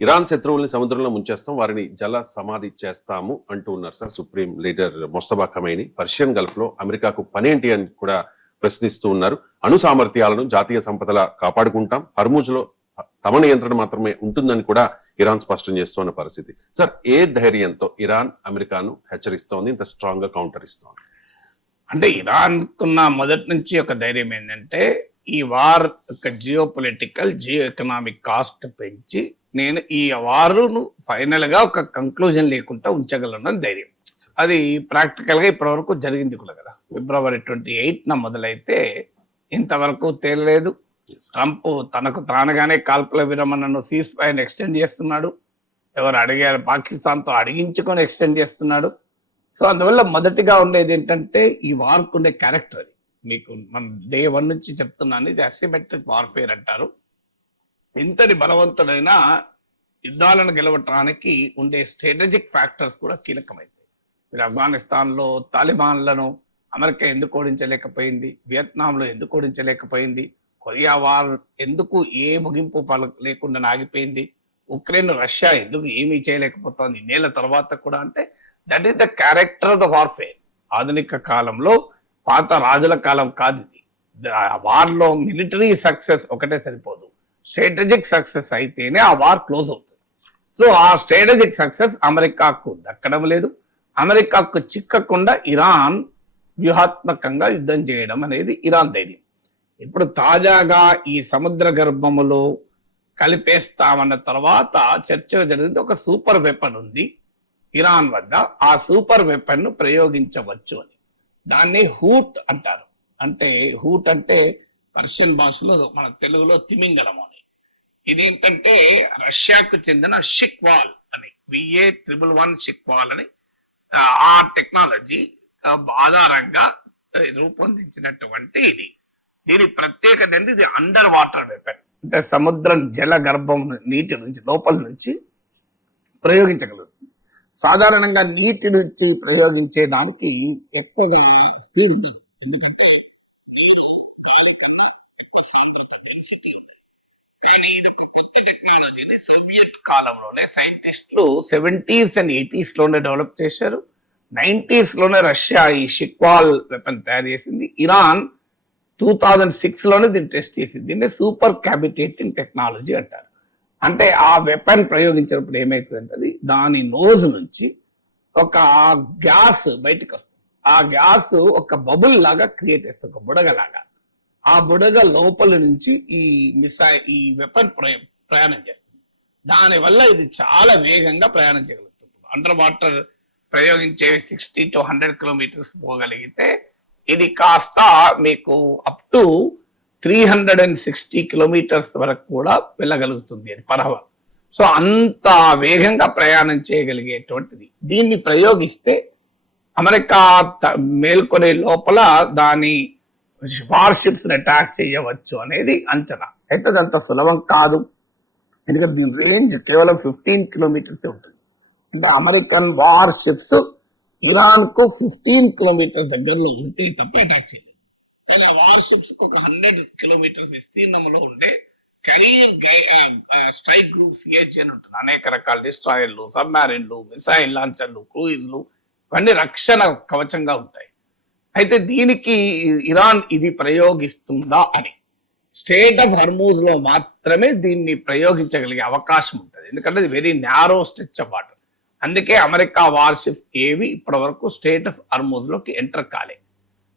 Iran శత్రువుల్ని సముద్రంలో ముంచేస్తాం, వారిని జల సమాధి చేస్తాము అంటూ ఉన్నారు sir supreme leader Mojtaba Khamenei. Persian Gulf లో అమెరికాకు పనేంటి అని కూడా ప్రశ్నిస్తూ ఉన్నారు. అణు సామర్థ్యాలను జాతీయ సంపదలా కాపాడుకుంటాం, హర్మూజ్ లో తమ నియంత్రణ మాత్రమే ఉంటుందని కూడా ఇరాన్ స్పష్టం చేస్తున్న పరిస్థితి. సార్, ఏ ధైర్యంతో ఇరాన్ అమెరికాను హెచ్చరిస్తోంది, ఇంత స్ట్రాంగ్ గా కౌంటర్ ఇస్తోంది? అంటే ఇరాన్ కున్న మొదటి నుంచి ఒక ధైర్యం ఏంటంటే ఈ వార్ యొక్క geopolitical, geoeconomic cost పెంచి నేను ఈ వారును ఫైనల్ గా ఒక కంక్లూజన్ లేకుండా ఉంచగలను ధైర్యం. అది ప్రాక్టికల్ గా ఇప్పటి వరకు జరిగింది కూడా కదా. February 28న మొదలైతే ఇంతవరకు తేలలేదు. ట్రంప్ తనకు తానుగానే కాల్పుల విరమణను సీజ్ ఫైర్ ఎక్స్టెండ్ చేస్తున్నాడు. ఎవరు అడిగారు, పాకిస్తాన్ తో అడిగించుకొని ఎక్స్టెండ్ చేస్తున్నాడు. సో అందువల్ల మొదటిగా ఉండేది ఏంటంటే ఈ వార్కు ఉండే క్యారెక్టర్. అది మీకు మన డే 1 నుంచి చెప్తున్నాను, ఇది అసిమెట్రిక్ వార్ఫేర్ అంటారు. ఇంతటి బలవంతుడైన యుద్ధాలను గెలవటానికి ఉండే స్ట్రాటజిక్ ఫ్యాక్టర్స్ కూడా కీలకమైంది. మీరు ఆఫ్ఘనిస్తాన్ లో తాలిబాన్లను అమెరికా ఎందుకు ఓడించలేకపోయింది, వియత్నాంలో ఎందుకు ఓడించలేకపోయింది, కొరియా వార్ ఎందుకు ఏ ముగింపు లేకుండా ఆగిపోయింది, ఉక్రెయిన్ రష్యా ఎందుకు ఏమీ చేయలేకపోతుంది నేల తర్వాత కూడా, అంటే that is the character of the warfare. ఆధునిక కాలంలో పాత రాజుల కాలం కాదు ఇది. వార్ లో మిలిటరీ సక్సెస్ ఒకటే సరిపోదు, స్ట్రాటజిక్ సక్సెస్ అయితేనే ఆ వార్ క్లోజ్ అవుతుంది. సో ఆ స్ట్రాటజిక్ సక్సెస్ అమెరికాకు దక్కడం లేదు. అమెరికాకు చిక్కకుండా ఇరాన్ వ్యూహాత్మకంగా యుద్ధం చేయడం అనేది ఇరాన్ ధైర్యం. ఇప్పుడు తాజాగా ఈ సముద్ర గర్భములో కలిపేస్తామన్న తర్వాత చర్చ జరిగింది. ఒక సూపర్ వెపన్ ఉంది ఇరాన్ వద్ద, ఆ సూపర్ వెపన్ ను ప్రయోగించవచ్చు అని. దాన్ని హూట్ అంటారు. అంటే హూట్ అంటే పర్షియన్ భాషలో మన తెలుగులో తిమింగలం అని. ఇదేంటంటే రష్యాకు చెందిన షిక్వాల్ అని, VA111 షిక్వాల్ అని ఆ టెక్నాలజీ ఆధారంగా రూపొందించినటువంటి ఇది. దీని ప్రత్యేకత ఏంటి, ఇది అండర్ వాటర్ వెపన్. అంటే సముద్రం జల గర్భం నీటి నుంచి లోపల నుంచి ప్రయోగించగలదు. సాధారణంగా నీటి నుంచి ప్రయోగించే దానికి ఎక్కువగా స్పీడ్ ఉంది. ఎందుకంటే సోవియట్ కాలంలోనే సైంటిస్టులు 70s and 80s లోనే డెవలప్ చేశారు. 90s లోనే రష్యా ఈ షిక్వాల్ వెపన్ తయారు చేసింది. ఇరాన్ 2006 లోనే దీన్ని టెస్ట్ చేసింది. దీన్ని సూపర్ క్యాబిటేటింగ్ టెక్నాలజీ అంటారు. అంటే ఆ వెపన్ ప్రయోగించినప్పుడు ఏమైతుందంటే అది దాని నోజ్ నుంచి ఒక గ్యాస్ బయటకు వస్తుంది. ఆ గ్యాస్ ఒక బబుల్ లాగా క్రియేట్ చేస్తుంది, ఒక బుడగలాగా. ఆ బుడగ లోపల నుంచి ఈ వెపన్ ప్రయాణం చేస్తుంది. దానివల్ల ఇది చాలా వేగంగా ప్రయాణం చేయగలుగుతుంది. అండర్ వాటర్ ప్రయోగించే 60 to 100 కిలోమీటర్స్ పోగలిగితే ఇది కాస్త మీకు అప్ టు 360 కిలోమీటర్స్ వరకు కూడా వెళ్ళగలుగుతుంది అది పర్ అవర్. సో అంత వేగంగా ప్రయాణం చేయగలిగేటువంటిది. దీన్ని ప్రయోగిస్తే అమెరికా మేల్కొనే లోపల దాని వార్షిప్స్ అటాక్ చేయవచ్చు అనేది అంచనా. అయితే అదంత సులభం కాదు, ఎందుకంటే దీని రేంజ్ కేవలం 15 కిలోమీటర్స్ ఉంటుంది. అంటే అమెరికన్ వార్షిప్స్ ఇరాన్ కు 15 కిలోమీటర్ దగ్గరలో ఉంటే తప్ప అటాక్ చేయలేదు. కానీ వార్షిప్స్ ఒక 100 కిలోమీటర్స్ విస్తీర్ణంలో ఉండే కెరీరింగ్ స్ట్రైక్ గ్రూప్స్ అని ఉంటుంది. అనేక రకాల డిస్ట్రాయర్లు, సబ్మారిన్లు, మిసైల్ లాంచర్లు, క్రూయిజ్లు, ఇవన్నీ రక్షణ కవచంగా ఉంటాయి. అయితే దీనికి ఇరాన్ ఇది ప్రయోగిస్తుందా అని స్టేట్ ఆఫ్ హర్మూజ్ లో మాత్రమే దీన్ని ప్రయోగించగలిగే అవకాశం ఉంటుంది. ఎందుకంటే ఇది very narrow stretch of water. అందుకే అమెరికా వార్షిప్స్ ఏవి ఇప్పటి వరకు స్టేట్ ఆఫ్ హర్మూజ్ లోకి ఎంటర్ కాలే.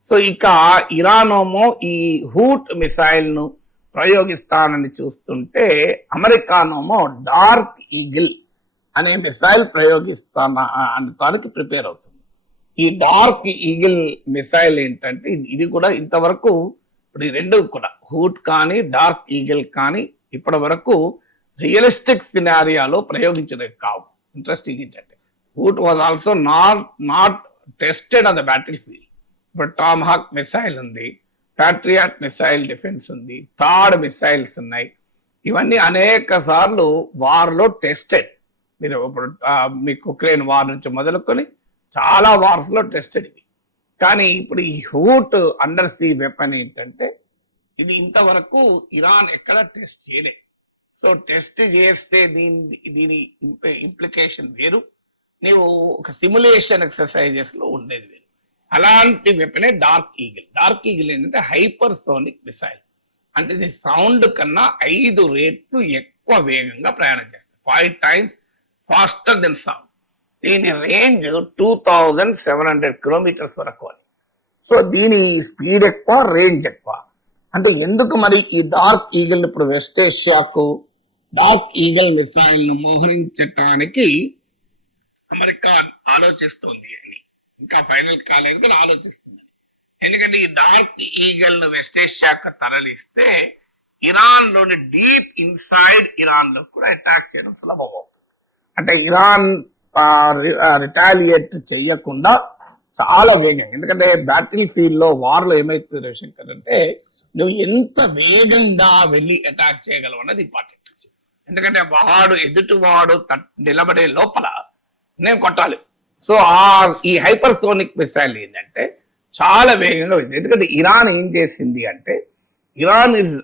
సో ఇక ఇరానోమో ఈ హూట్ మిసైల్ ను ప్రయోగిస్తానని చూస్తుంటే, అమెరికానోమో డార్క్ ఈగిల్ అనే మిసైల్ ప్రయోగిస్తానికి ప్రిపేర్ అవుతుంది. ఈ డార్క్ ఈగిల్ మిసైల్ ఏంటంటే ఇది కూడా ఇంతవరకు ఇప్పుడు ఈ రెండు కూడా హూట్ కానీ డార్క్ ఈగిల్ కానీ ఇప్పటి వరకు రియలిస్టిక్ సినారియాలో ప్రయోగించలేదు కావు. ఇంట్రెస్టింగ్ ఏంటంటే hoot was also not tested on the battle field. ఇప్పుడు టామ్ హాక్ మిసైల్ ఉంది, ప్యాట్రియాట్ మిసైల్ డిఫెన్స్ ఉంది, థాడ్ మిసైల్స్ ఉన్నాయి. ఇవన్నీ అనేక సార్లు వార్ లో టెస్టెడ్. మీరు ఇప్పుడు మీకు ఉక్రెయిన్ వార్ నుంచి మొదలుకొని చాలా వార్స్ లో టెస్టెడ్ ఇవి. కానీ ఇప్పుడు ఈ హూట్ అండర్ సీ వెపన్ ఏంటంటే ఇది ఇంతవరకు ఇరాన్ ఎక్కడ టెస్ట్ చేయలేదు. సో టెస్ట్ చేస్తే దీని ఇంప్లికేషన్ వేరు, నీవు ఒక సిమ్యులేషన్ ఎక్సర్సైజెస్ లో ఉండేది వేరు. అలాంటి వెపనే డార్క్ ఈగిల్. డార్క్ ఈగిల్ ఏంటంటే హైపర్సోనిక్ మిసైల్, అంటే ఇది సౌండ్ కన్నా 5 రెట్లు ఎక్కువ వేగంగా ప్రయాణం చేస్తుంది, 5 times ఫాస్టర్ దెన్ సౌండ్. దీని రేంజ్ 2700 కిలోమీటర్స్ వరకు అని. సో దీని స్పీడ్ ఎక్కువ, రేంజ్ ఎక్కువ. అంటే ఎందుకు మరి ఈ డార్క్ ఈగిల్ ఇప్పుడు వెస్ట్ ఏషియాకు డార్క్ ఈగిల్ మిసైల్ ను మోహరించటానికి అమెరికా ఆలోచిస్తుంది అని, ఇంకా ఫైనల్ కాలేదు కానీ ఆలోచిస్తుంది. ఎందుకంటే ఈ డార్క్ ఈగల్ ను వెస్ట్ ఏషియాకు తరలిస్తే ఇరాన్ లోని డీప్ ఇన్సైడ్ ఇరాన్ లో కూడా అటాక్ చేయడం సులభం అవుతుంది. అంటే ఇరాన్ రిటాలియేట్ చెయ్యకుండా చాలా వేగం, ఎందుకంటే బ్యాటిల్ ఫీల్డ్ లో వార్ లో ఏమైతుంది రవిశంకర్ అంటే నువ్వు ఎంత వేగంగా వెళ్ళి అటాక్ చేయగలవు అన్నది ఇంపార్టెంట్. ఎందుకంటే ఎదుటివాడు నిలబడే లోపల నేను కొట్టాలి. సో ఈ హైపర్సోనిక్ మిసైల్ ఏంటంటే చాలా వేగంగా ఉంది. ఎందుకంటే ఇరాన్ ఏం చేసింది అంటే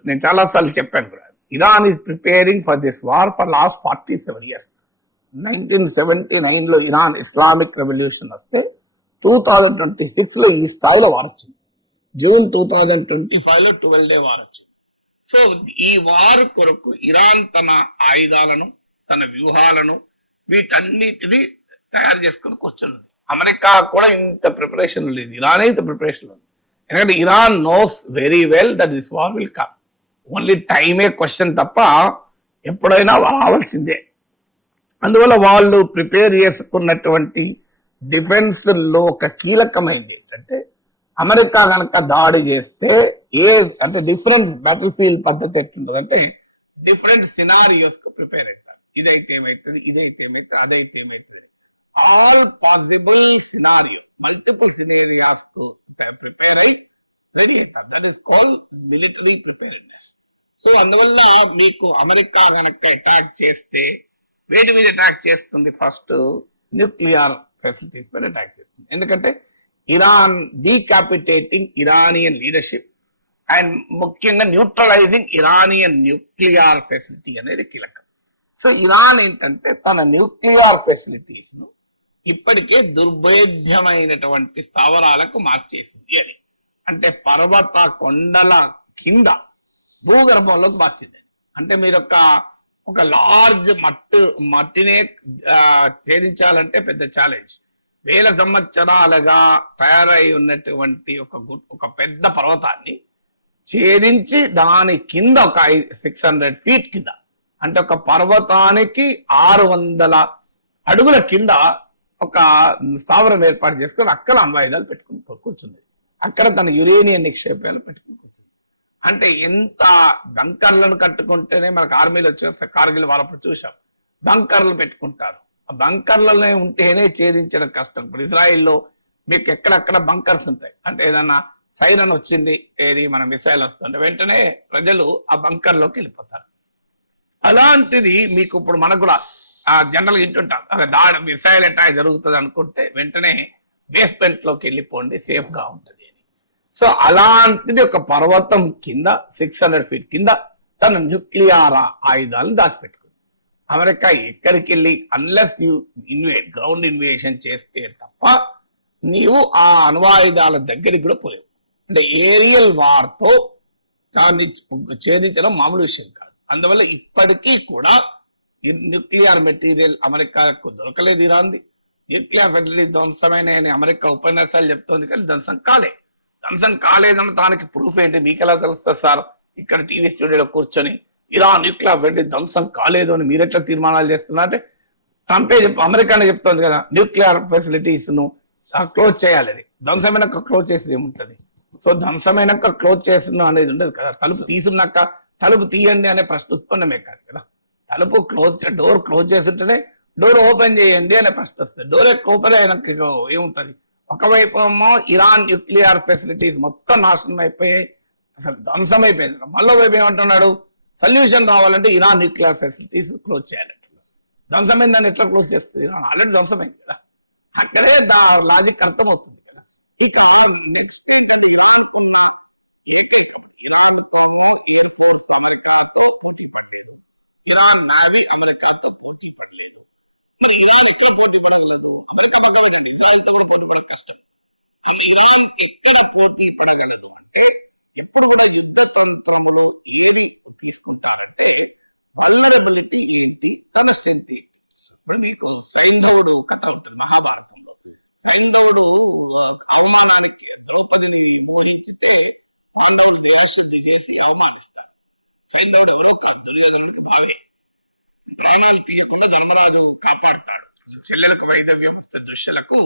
నేను చాలా సార్లు చెప్పాను కూడా, Iran is preparing for this war for last 47 years. 1979 లో ఇరాన్ ఇస్లామిక్ రెవల్యూషన్ వస్తే 2026 లో ఈ స్థాయిలో వార్ వచ్చింది. జూన్ 2025 లో 12 day వార్ వచ్చింది. సో ఈ వార్ కొరకు ఇరాన్ తన ఆయుధాలను, తన వ్యూహాలను, వీటన్నిటిని తయారు చేసుకుని కూర్చున్నది. అమెరికా కూడా ఇంత ప్రిపరేషన్ లేదు, ఇరానే ఇంత ప్రిపరేషన్ ఉంది. ఎందుకంటే Iran knows very well that this war will come, only టైమే క్వశ్చన్ తప్ప ఎప్పుడైనా రావాల్సిందే. అందువల్ల వాళ్ళు ప్రిపేర్ చేసుకున్నటువంటి డిఫెన్స్ లో ఒక కీలకమైనది ఏంటంటే అమెరికా కనుక దాడి చేస్తే అంటే డిఫరెంట్ బ్యాటిల్ ఫీల్డ్ పద్ధతి ఎట్లుంటుంది అంటే డిఫరెంట్ సినారియోస్ కు ప్రిపేర్ అవుతారు. ఇదైతే ఏమవుతుంది, ఇదైతే ఏమవుతుంది, అదైతే ఏమవుతుంది, ఆల్ పాసిబుల్ సినారియో, మల్టిపుల్ సినారియాస్ కు ప్రిపేర్ అయి రెడీ అవుతారు. That is called military preparedness. So అందువల్ల మీకు అమెరికా కనుక అటాక్ చేస్తే వేటి మీద అటాక్ చేస్తుంది, ఫస్ట్ న్యూక్లియర్ ఫెసిలిటీస్ మీద అటాక్ చేస్తుంది. ఎందుకంటే ఇరాన్ డీకాపిటేటింగ్ ఇరానియన్ లీడర్షిప్ అండ్ ముఖ్యంగా న్యూట్రలైజింగ్ ఇరానియన్ న్యూక్లియర్ ఫెసిలిటీ అనేది కీలకం. సో ఇరాన్ ఏంటంటే తన న్యూక్లియర్ ఫెసిలిటీస్ ను ఇప్పటికే దుర్భేద్యమైనటువంటి స్థావరాలకు మార్చేసింది అని, అంటే పర్వత కొండల కింద భూగర్భంలోకి మార్చింది. అంటే మీరు ఒక లార్జ్ మట్టినే ఛేదించాలంటే పెద్ద ఛాలెంజ్. 1000 సంవత్సరాలుగా తయారై ఉన్నటువంటి ఒక పెద్ద పర్వతాన్ని ఛేదించి దాని కింద ఒక 600 feet కింద, అంటే ఒక పర్వతానికి 600 అడుగుల కింద ఒక స్థావరం ఏర్పాటు చేసుకుని అక్కడ అణ్వాయుధాలు పెట్టుకుని కూర్చుంది. అక్కడ తన యురేనియం నిక్షేపాలు పెట్టుకుని కూర్చుంది. అంటే ఎంత బంకర్లను కట్టుకుంటేనే మనకు ఆర్మీలో వచ్చే కార్గిల్ వాళ్ళప్పుడు చూసాం, బంకర్లు పెట్టుకుంటారు. ఆ బంకర్లనే ఉంటేనే ఛేదించడం కష్టం. ఇప్పుడు ఇజ్రాయిల్లో మీకు ఎక్కడెక్కడ బంకర్స్ ఉంటాయి, అంటే ఏదన్నా సైరన్ వచ్చింది, ఏది మన మిసైల్ వస్తుంటే వెంటనే ప్రజలు ఆ బంకర్ లోకి వెళ్ళిపోతారు. అలాంటిది మీకు ఇప్పుడు మనకు కూడా జనరల్ గా ఇంటుంటాం, దాడి మిసైల్ అటాక్ జరుగుతుంది అనుకుంటే వెంటనే బేస్మెంట్ లోకి వెళ్ళిపోండి, సేఫ్ గా ఉంటుంది అని. సో అలాంటిది ఒక పర్వతం కింద 600 feet కింద తన న్యూక్లియర్ ఆయుధాలను దాచిపెట్టుకుంది. అమెరికా ఎక్కడికి వెళ్ళి అన్లెస్ యూ గ్రౌండ్ ఇన్వేషన్ చేస్తే తప్ప నీవు ఆ అణ్వాయుధాల దగ్గరికి కూడా పోలేవు. అంటే ఏరియల్ వార్ తో దాన్ని ఛేదించడం మామూలు విషయం కాదు. అందువల్ల ఇప్పటికీ కూడా న్యూక్లియర్ మెటీరియల్ అమెరికాకు దొరకలేదు. ఇరాన్ది న్యూక్లియర్ ఫెసిలిటీ ధ్వంసమైన అమెరికా ఉపన్యాసాలు చెప్తోంది, కానీ ధ్వంసం కాలేదన్న దానికి ప్రూఫ్ ఏంటి మీకు ఎలా తెలుస్తుంది సార్? ఇక్కడ టీవీ స్టూడియోలో కూర్చొని ఇరాన్ న్యూక్లియర్ ఫెసిలిటీ ధ్వంసం కాలేదు అని మీరెట్లా తీర్మానాలు చేస్తున్నా అంటే ట్రంపే అమెరికానే చెప్తోంది కదా న్యూక్లియర్ ఫెసిలిటీస్ ను క్లోజ్ చేయాలని. ధ్వంసమైనాక క్లోజ్ చేసేది ఏముంటది? సో ధ్వంసమైనాక క్లోజ్ చేసిన అనేది ఉండదు కదా. తలుపు తీసుకున్నాక తలుపు తీయండి అనే ప్రశ్న ఉత్పన్నమే కాదు కదా. డోర్ క్లోజ్ చేస్తుంటేనే డోర్ ఓపెన్ చేయండి అనే ప్రశ్న వస్తుంది. డోర్ ఓపెన్ అయినాక ఏముంటది? ఒకవైపు ఏమో ఇరాన్ న్యూక్లియర్ ఫెసిలిటీస్ మొత్తం నాశనం అయిపోయాయి, అసలు ధ్వంసం అయిపోయింది. మళ్ళీ వైపు ఏమంటున్నాడు, సొల్యూషన్ రావాలంటే ఇరాన్ న్యూక్లియర్ ఫెసిలిటీస్ క్లోజ్ చేయాలంటే. ధ్వంసమైందని ఎట్లా క్లోజ్ చేస్తుంది? ఇరాన్ ఆల్రెడీ ధ్వంసమైంది కదా. అక్కడే లాజిక్ అర్థమవుతుంది కదా. ఇక నెక్స్ట్ ఏంటంటే ఇరాన్ తోమో ఎయిర్ ఫోర్స్ అమెరికాతో పోటీ పడలేదు. ఇరాన్ నావి అమెరికాతో పోటీ పడలేదు. మరి ఇరాన్ ఎక్కడ పోటీ పడగలదు? అమెరికా పడగలదండి, ఇజ్రాయిల్తో కూడా పోటీ పడే కష్టం. ఇరాన్ ఎక్కడ పోటీ పడగలదు అంటే ఎప్పుడు కూడా యుద్ధ తంత్రములో ఏది తీసుకుంటారంటే వల్నరబిలిటీ ఏంటి, తన స్ట్రెంత్ ఏంటి. మీకు సైంధవుడు కథ ఉంటుంది మహాభారతంలో. సైంధవుడు అవమానానికి ద్రౌపదిని మోహించితే పాండవులు దేహాశుద్ధి చేసి అవమానిస్తారు. సైంధవుడు ఎవరో కాదు, దుర్యోధనుడికి భావే. ప్రాణాలు తీయకుండా ధర్మరాజు కాపాడతాడు. చెల్లెలకు వైదవ్యం వస్తే దృశ్యులకు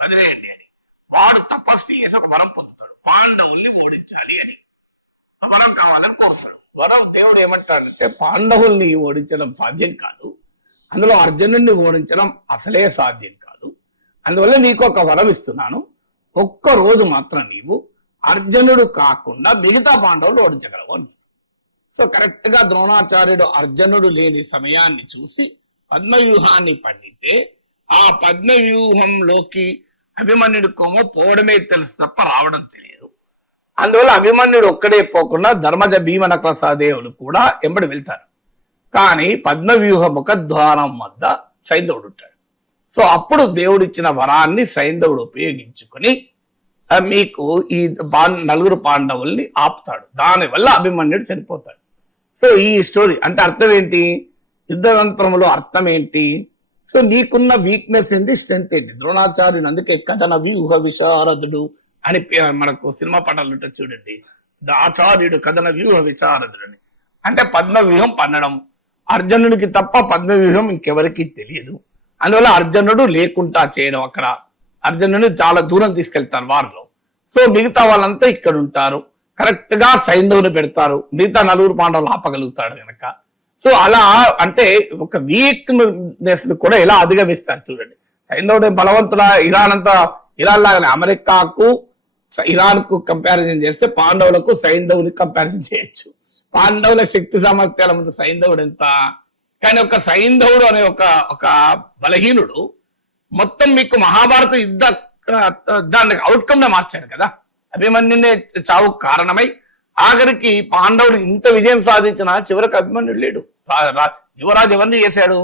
వదిలేయండి అని. వాడు తపస్సు చేసి ఒక వరం పొందుతాడు, పాండవుల్ని ఓడించాలి అని. ఆ వరం కావాలని కోరుతాడు. వరం దేవుడు ఏమంటాడంటే పాండవుల్ని ఓడించడం సాధ్యం కాదు, అందులో అర్జునుడిని ఓడించడం అసలే సాధ్యం కాదు, అందువల్ల నీకు ఒక వరం ఇస్తున్నాను, ఒక్క రోజు మాత్రం నీవు అర్జునుడు కాకుండా మిగతా పాండవులు ఓడించగలవు అని. సో కరెక్ట్ గా ద్రోణాచార్యుడు అర్జునుడు లేని సమయాన్ని చూసి పద్మవ్యూహాన్ని పండితే ఆ పద్మవ్యూహంలోకి అభిమన్యుడి కొమ్మ పోవడమే తెలుసు తప్ప రావడం తెలియదు. అందువల్ల అభిమన్యుడు ఒక్కడే పోకుండా ధర్మజ భీమనకుల సహదేవులు కూడా ఎంబడి వెళ్తారు. కానీ పద్మవ్యూహ ముఖద్వారం వద్ద సైంధవుడు ఉంటాడు. సో అప్పుడు దేవుడిచ్చిన వరాన్ని సైంధవుడు ఉపయోగించుకొని మీకు ఈ నలుగురు పాండవుల్ని ఆపుతాడు. దానివల్ల అభిమన్యుడు చనిపోతాడు. సో ఈ స్టోరీ అంటే అర్థం ఏంటి, యుద్ధతంత్రంలో అర్థం ఏంటి, సో నీకున్న వీక్నెస్ ఏంటి, స్ట్రెంత్ ఏంటి. ద్రోణాచార్యుని అందుకే కథన వ్యూహ విశారదుడు అని మనకు సినిమా పాటలు ఉంటుంది చూడండి, ఆచార్యుడు కథన వ్యూహ విశారదుడు అని. అంటే పద్మవ్యూహం పన్నడం, అర్జునుడికి తప్ప పద్మవ్యూహం ఇంకెవరికి తెలియదు. అందువల్ల అర్జునుడు లేకుండా చేయడం, అక్కడ అర్జునుడిని చాలా దూరం తీసుకెళ్తారు వారిలో. సో మిగతా వాళ్ళంతా ఇక్కడ ఉంటారు, కరెక్ట్ గా సైంధవుని పెడతారు, మిగతా నలుగురు పాండవులు ఆపగలుగుతాడు కనుక. సో అలా అంటే ఒక వీక్నెస్ కూడా ఎలా అధిగమిస్తారు చూడండి. సైంధవుడు బలవంతుడా, ఇరాన్ అంతా ఇరాన్ లాగానే అమెరికాకు ఇరాన్ కు కంపారిజన్ చేస్తే పాండవులకు సైంధవుని కంపారిజన్ చేయొచ్చు. పాండవుల శక్తి సామర్థ్యాల ముందు సైంధవుడు ఎంత. కానీ ఒక సైంధవుడు అనే ఒక బలహీనుడు మొత్తం మీకు మహాభారత యుద్ధ దాన్ని అవుట్కమ్ నే మార్చాడు కదా. అభిమన్యునే చావు కారణమై ఆఖరికి పాండవుడు ఇంత విజయం సాధించిన చివరికి అభిమన్యుడు లేడు. యువరాజు ఎవరిని చేశాడు,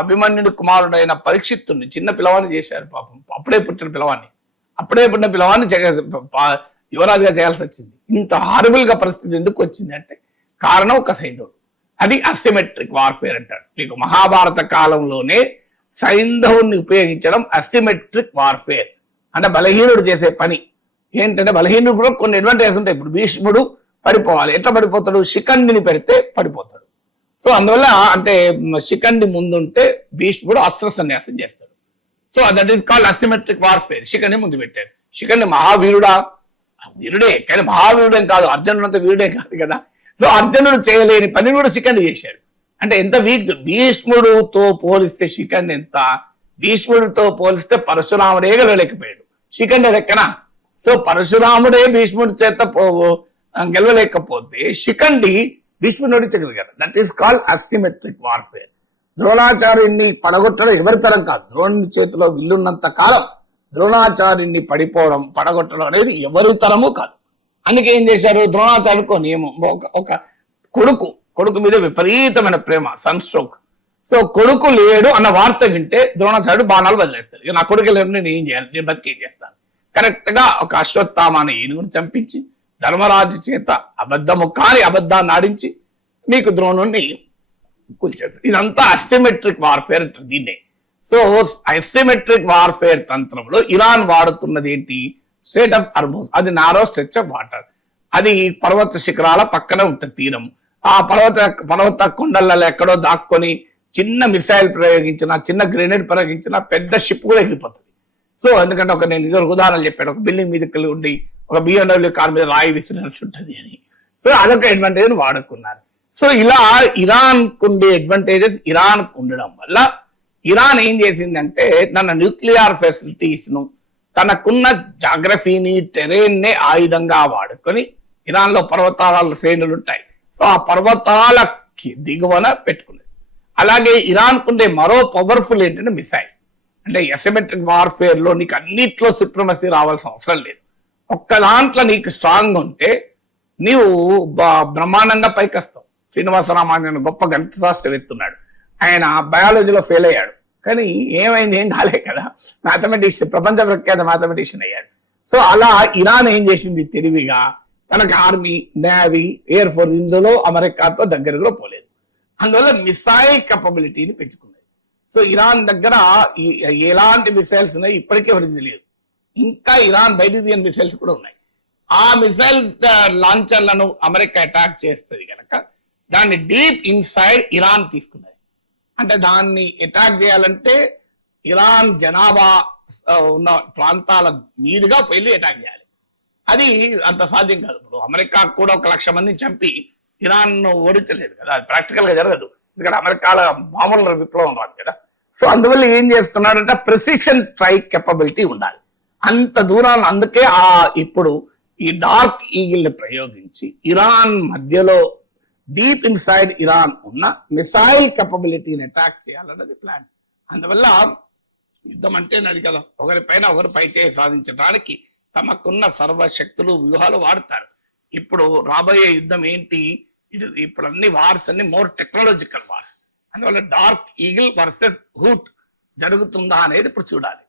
అభిమన్యుడు కుమారుడైన పరీక్షిత్తుని చిన్న పిల్లవాడిని చేశారు. పాపం అప్పుడే పుట్టిన పిల్లవాడిని యువరాజుగా చేయాల్సి వచ్చింది. ఇంత హారబుల్ గా పరిస్థితి ఎందుకు వచ్చింది అంటే కారణం ఒక సైంధవుడు. అది అసిమెట్రిక్ వార్ఫేర్ అంటాడు. మీకు మహాభారత కాలంలోనే సైంధవుని ఉపయోగించడం అసిమెట్రిక్ వార్ఫేర్. అంటే బలహీనుడు చేసే పని ఏంటంటే, బలహీనుడు కూడా కొన్ని అడ్వాంటేజెస్ ఉంటాయి. ఇప్పుడు భీష్ముడు పడిపోవాలి, ఎట్లా పడిపోతాడు, శిఖండిని పెడితే పడిపోతాడు. సో అందువల్ల అంటే శిఖండి ముందుంటే భీష్ముడు అస్త్ర సన్యాసం చేస్తాడు. So that is called asymmetric warfare. Shikhandi ముందు పెట్టాడు. శిఖండి మహావీరుడా, వీరుడే, కానీ మహావీరుడేం కాదు, అర్జునుడు అంత వీరుడే కాదు కదా. సో అర్జునుడు చేయలేని పని కూడా శిఖండి చేశాడు. అంటే ఎంత వీక్. భీష్ముడుతో పోలిస్తే శిఖండి ఎంత, భీష్ముడితో పోలిస్తే పరశురాముడే గెలవలేకపోయాడు, శిఖండి లెక్కన. సో పరశురాముడే భీష్ముడి చేత గెలవలేకపోతే శిఖండి భీష్ముడిని ఓడించగలిగారు. That is called asymmetric warfare. ద్రోణాచార్యుడిని పడగొట్టడం ఎవరి తరం కాదు. ద్రోణుని చేతిలో విల్లున్నంత కాలం ద్రోణాచార్యుడిని పడగొట్టడం అనేది ఎవరి తరము కాదు. అందుకే ఏం చేశారు, ద్రోణాచార్యుడికో నియమం. ఒక కొడుకు మీద విపరీతమైన ప్రేమ, సన్ స్ట్రోక్. సో కొడుకు లేడు అన్న వార్త వింటే ద్రోణాచార్యుడు బాణాలు వదిలేస్తాడు. ఇక నా కొడుకు లేడు, నేను ఏం చేయాలి, నేను బతికేం చేస్తాను. కరెక్ట్ గా ఒక అశ్వత్థామ అనే ఏనుగును చంపించి ధర్మరాజు చేత అబద్ధాన్ని ఆడించి మీకు ద్రోణుణ్ణి కూల్చేస్తారు. ఇదంతా అసిమెట్రిక్ వార్ఫేర్ అంటారు దీన్నే. సో అసిమెట్రిక్ వార్ఫేర్ తంత్రంలో ఇరాన్ వాడుతున్నది ఏంటి, స్ట్రెయిట్ ఆఫ్ హార్మోజ్. అది నారో స్ట్రెచ్ ఆఫ్ వాటర్. అది పర్వత శిఖరాల పక్కనే ఉంటుంది తీరం. ఆ పర్వత కొండలలో ఎక్కడో దాక్కొని చిన్న మిసైల్ ప్రయోగించిన, చిన్న గ్రెనేడ్ ప్రయోగించిన పెద్ద షిప్ కూడా ఎగిరిపోతుంది. సో ఎందుకంటే నేను ఇద్దరు ఉదాహరణలు చెప్పాను. ఒక బిల్డింగ్ మీద ఉండి ఒక BMW కార్ మీద రాయి విసిరినట్టుంటది అని. సో అదొక అడ్వాంటేజ్ వాడుకున్నారు. సో ఇలా ఇరాన్ ఉండే అడ్వాంటేజెస్ ఇరాన్ ఉండడం వల్ల ఇరాన్ ఏం చేసిందంటే తన న్యూక్లియర్ ఫెసిలిటీస్ ను, తనకున్న జాగ్రఫీని, టెరెయిన్ నే ఆయుధంగా వాడుకొని, ఇరాన్ లో పర్వతాల శ్రేణులు ఉంటాయి. సో ఆ పర్వతాలకి దిగువన పెట్టుకున్నది. అలాగే ఇరాన్ కుండే మరో పవర్ఫుల్ ఏంటంటే మిసైల్. అంటే అసిమెట్రిక్ వార్ఫేర్ లో నీకు అన్నిట్లో సుప్రమసీ రావాల్సిన అవసరం లేదు. ఒక్క దాంట్లో నీకు స్ట్రాంగ్ ఉంటే నీవు బ్రహ్మాండంగా పైకి వస్తావు. శ్రీనివాసరామాన్యన్ గొప్ప గణిత శాస్త్రవేత్తున్నాడు, ఆయన బయాలజీలో ఫెయిల్ అయ్యాడు, కానీ ఏమైంది, ఏం కాలే కదా, మ్యాథమెటిషియన్, ప్రపంచ ప్రఖ్యాత మ్యాథమెటిషియన్ అయ్యాడు. సో అలా ఇరాన్ ఏం చేసింది, తెలివిగా తనకు ఆర్మీ, నేవీ, ఎయిర్ ఫోర్స్, ఇందులో అమెరికాతో దగ్గరలో పోలేదు. అందువల్ల మిసైల్ కెపబిలిటీని పెంచుకున్నది. సో ఇరాన్ దగ్గర ఎలాంటి మిసైల్స్ ఉన్నాయి ఇప్పటికీ ఎవరికి తెలియదు. ఇంకా ఇరాన్ బైడిజియన్ మిసైల్స్ కూడా ఉన్నాయి. ఆ మిసైల్ లాంచర్లను అమెరికా అటాక్ చేస్తుంది కనుక దాన్ని డీప్ ఇన్సైడ్ ఇరాన్ తీసుకున్నది. అంటే దాన్ని అటాక్ చేయాలంటే ఇరాన్ జనాభా ఉన్న ప్రాంతాల మీదుగా వెళ్ళి అటాక్ చేయాలి. అది అంత సాధ్యం కాదు. ఇప్పుడు అమెరికా కూడా 1,00,000 మందిని చంపి ఇరాన్ ఓడించలేదు కదా, అది ప్రాక్టికల్ గా జరగదు. ఎందుకంటే అమెరికాలో మామూలు విప్లవం రాదు కదా. సో అందువల్ల ఏం చేస్తున్నాడంటే ప్రెసిషన్ స్ట్రైక్ కెపబిలిటీ ఉండాలి అంత దూరాన్ని. అందుకే ఇప్పుడు ఈ డార్క్ ఈగిల్ ని ప్రయోగించి ఇరాన్ మధ్యలో డీప్ ఇన్సైడ్ ఇరాన్ ఉన్న మిసైల్ కెపబిలిటీని అటాక్ చేయాలన్నది ప్లాన్. అందువల్ల యుద్ధం అంటే అది కదా, ఒకరిపైన ఒకరు పైచేయి సాధించడానికి తమకున్న సర్వశక్తులు వ్యూహాలు వాడతారు. ఇప్పుడు రాబోయే యుద్ధం ఏంటి, ఇప్పుడు అన్ని వార్స్ అన్ని మోర్ టెక్నాలజికల్ వార్స్. అందువల్ల డార్క్ ఈగిల్ వర్సెస్ హూట్ జరుగుతుందా అనేది ఇప్పుడు చూడాలి.